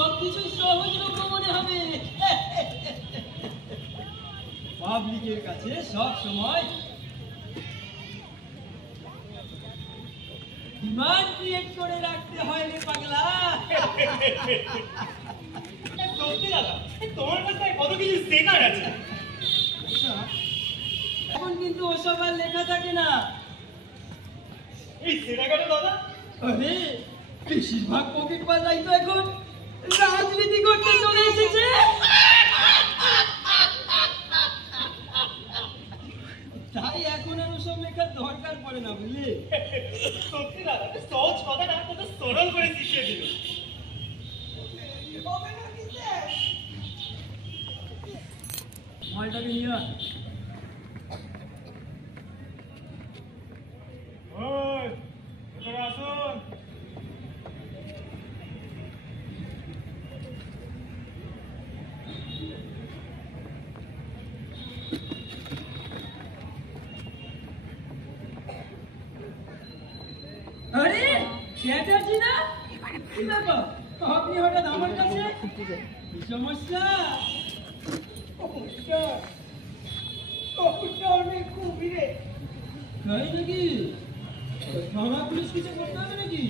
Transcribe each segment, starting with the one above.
সবকিছু সহজলভ্য মনে হবে। পাবলিকের কাছে সব সময় ডিমান্ড ক্রিয়েট করে রাখতে হয় রে পাগলা। সত্যি দাদা, তোমার কাছে কত কিছু শেখার আছে। এখন কিন্তু ওসব আর লেখা থাকে না। এই সেটা কেন দাদা? আরে বেশিরভাগ পকেট বাজাই তো এখন রাজনীতি করতে চলে এসেছে। তাই এখন আর ওসব লেখার দরকার পড়ে না, বুঝলি? সত্যি দাদা, সহজ কথাটা কত সরল করে শিখিয়ে দিল। মালটাকে নিয়ে আয়। ওই, ভেতরে আসুন। আরে চ্যাটার্জি না? কি ব্যাপার, আপনি হঠাৎ আমার কাছে? কি সমস্যা? তাই নাকি? থানা পুলিশ কিছু করতে হবে নাকি?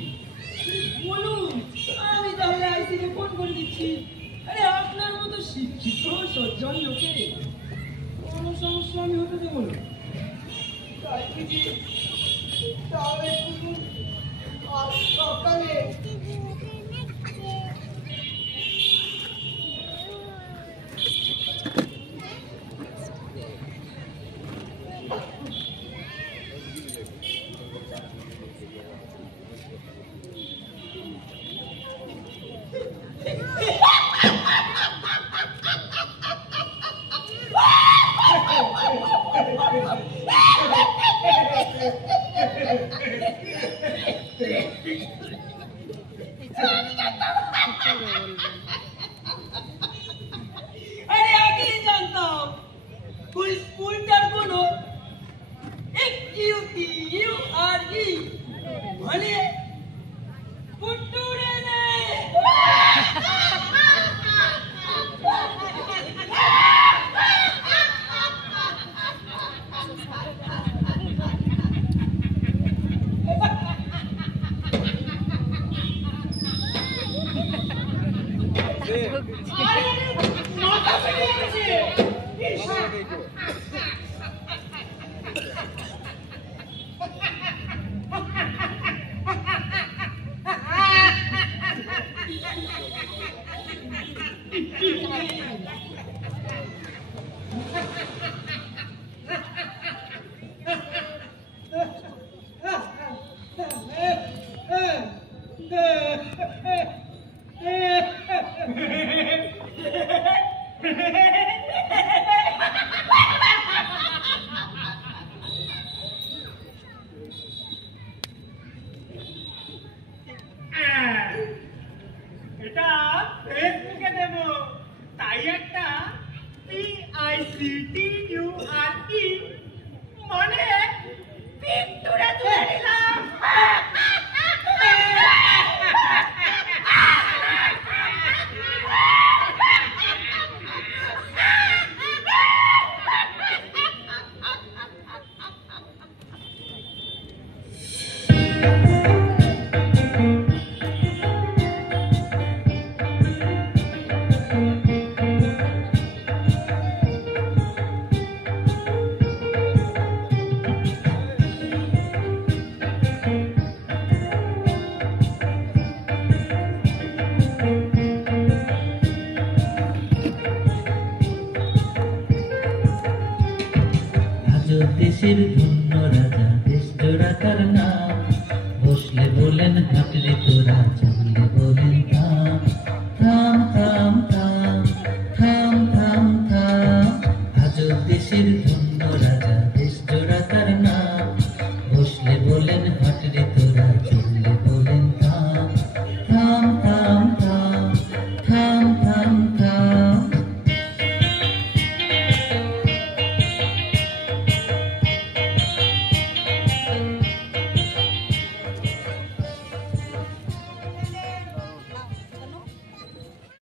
বলুন, আমি তাহলে আইসিকে ফোন করে দিচ্ছি। আরে আপনার মতো শিক্ষিত সজ্জন লোকে কোনো সমস্যা আমি হতে দেবো না। তাই বুঝি? তাহলে শুনুন, আজ সকালে अरे आगे नहीं जानता हूँ कोई स्कूल का कोनो एक QTURE भले कुट्टूरे ने এটা ফেসবুকে দেব, তাই একটা PICTURE মানে পিন্টুরে তুলে নিলাম। দেশের